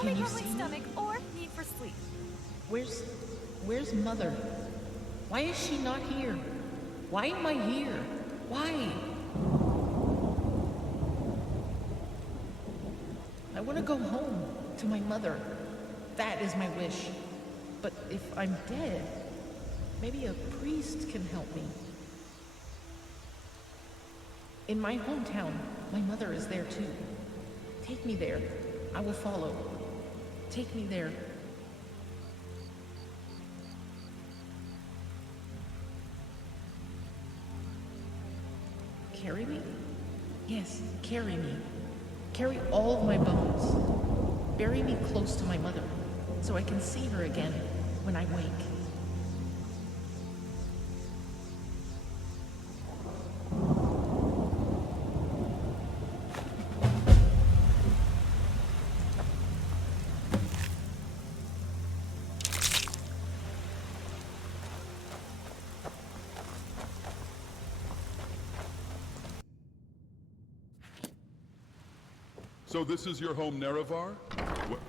Can you hurt see my me? stomach or need for sleep. Where's Mother? Why is she not here? Why am I here? Why? I want to go home to my mother. That is my wish. But if I'm dead, maybe a priest can help me. In my hometown, my mother is there too. Take me there. I will follow. Take me there. Carry me? Yes, carry me. Carry all of my bones. Bury me close to my mother, so I can see her again when I wake. So this is your home, Nerevar? What?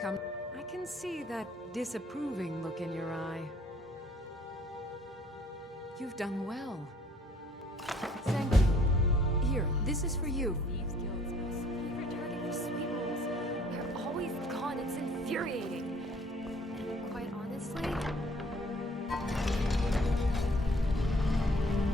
Come. I can see that disapproving look in your eye. You've done well. Thank you. Here, this is for you. Thieves Guild's most favorite target for sweet rolls. They're always gone. It's infuriating. And quite honestly,